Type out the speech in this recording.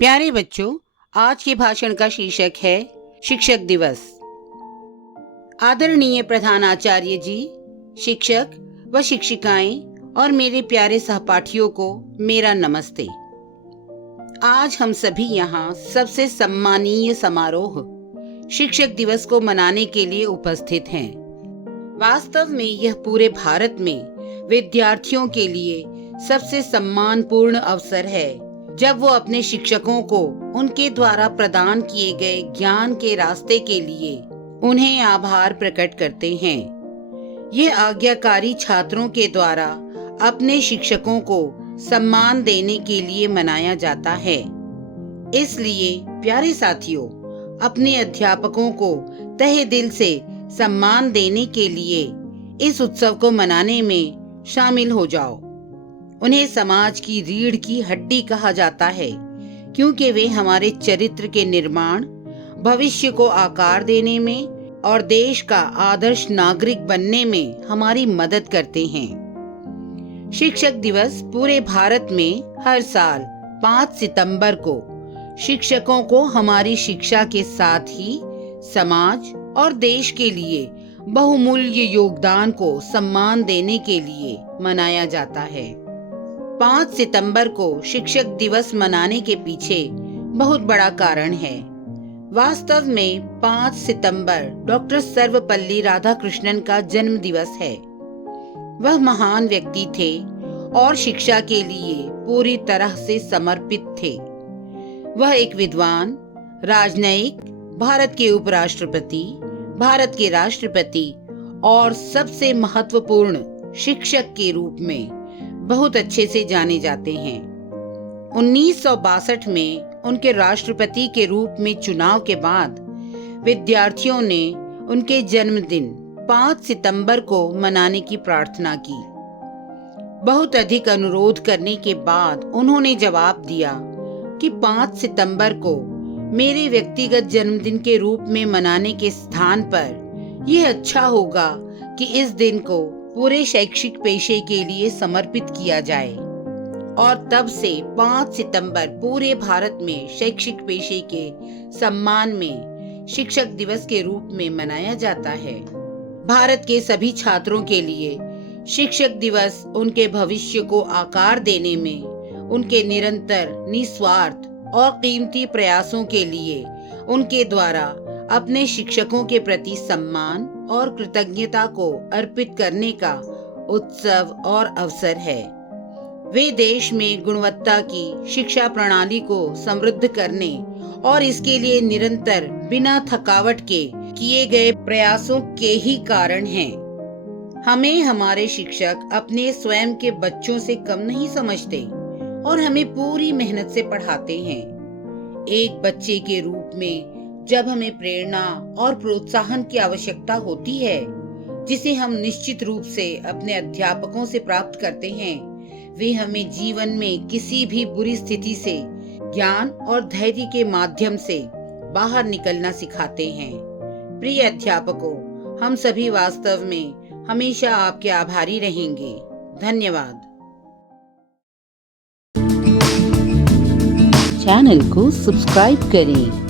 प्यारे बच्चों, आज के भाषण का शीर्षक है शिक्षक दिवस। आदरणीय प्रधानाचार्य जी, शिक्षक व शिक्षिकाएं और मेरे प्यारे सहपाठियों को मेरा नमस्ते। आज हम सभी यहाँ सबसे सम्मानीय समारोह शिक्षक दिवस को मनाने के लिए उपस्थित हैं। वास्तव में यह पूरे भारत में विद्यार्थियों के लिए सबसे सम्मानपूर्ण अवसर है जब वो अपने शिक्षकों को उनके द्वारा प्रदान किए गए ज्ञान के रास्ते के लिए उन्हें आभार प्रकट करते हैं। यह आज्ञाकारी छात्रों के द्वारा अपने शिक्षकों को सम्मान देने के लिए मनाया जाता है। इसलिए प्यारे साथियों, अपने अध्यापकों को तहे दिल से सम्मान देने के लिए इस उत्सव को मनाने में शामिल हो जाओ। उन्हें समाज की रीढ़ की हड्डी कहा जाता है क्योंकि वे हमारे चरित्र के निर्माण, भविष्य को आकार देने में और देश का आदर्श नागरिक बनने में हमारी मदद करते हैं। शिक्षक दिवस पूरे भारत में हर साल 5 सितंबर को शिक्षकों को हमारी शिक्षा के साथ ही समाज और देश के लिए बहुमूल्य योगदान को सम्मान देने के लिए मनाया जाता है। 5 सितंबर को शिक्षक दिवस मनाने के पीछे बहुत बड़ा कारण है। वास्तव में 5 सितंबर डॉक्टर सर्वपल्ली राधाकृष्णन का जन्म दिवस है। वह महान व्यक्ति थे और शिक्षा के लिए पूरी तरह से समर्पित थे। वह एक विद्वान, राजनयिक, भारत के उपराष्ट्रपति, भारत के राष्ट्रपति और सबसे महत्वपूर्ण शिक्षक के रूप में बहुत अच्छे से जाने जाते हैं। 1962 में उनके राष्ट्रपति के रूप में चुनाव के बाद विद्यार्थियों ने उनके जन्मदिन 5 सितंबर को मनाने की प्रार्थना की। बहुत अधिक अनुरोध करने के बाद उन्होंने जवाब दिया कि 5 सितंबर को मेरे व्यक्तिगत जन्मदिन के रूप में मनाने के स्थान पर यह अच्छा होगा कि इस दिन को पूरे शैक्षिक पेशे के लिए समर्पित किया जाए। और तब से 5 सितंबर पूरे भारत में शैक्षिक पेशे के सम्मान में शिक्षक दिवस के रूप में मनाया जाता है। भारत के सभी छात्रों के लिए शिक्षक दिवस उनके भविष्य को आकार देने में उनके निरंतर, निस्वार्थ और कीमती प्रयासों के लिए उनके द्वारा अपने शिक्षकों के प्रति सम्मान और कृतज्ञता को अर्पित करने का उत्सव और अवसर है। वे देश में गुणवत्ता की शिक्षा प्रणाली को समृद्ध करने और इसके लिए निरंतर बिना थकावट के किए गए प्रयासों के ही कारण हैं। हमें हमारे शिक्षक अपने स्वयं के बच्चों से कम नहीं समझते और हमें पूरी मेहनत से पढ़ाते हैं। एक बच्चे के रूप में जब हमें प्रेरणा और प्रोत्साहन की आवश्यकता होती है, जिसे हम निश्चित रूप से अपने अध्यापकों से प्राप्त करते हैं, वे हमें जीवन में किसी भी बुरी स्थिति से ज्ञान और धैर्य के माध्यम से बाहर निकलना सिखाते हैं। प्रिय अध्यापकों, हम सभी वास्तव में हमेशा आपके आभारी रहेंगे। धन्यवाद। चैनल को सब्सक्राइब करें।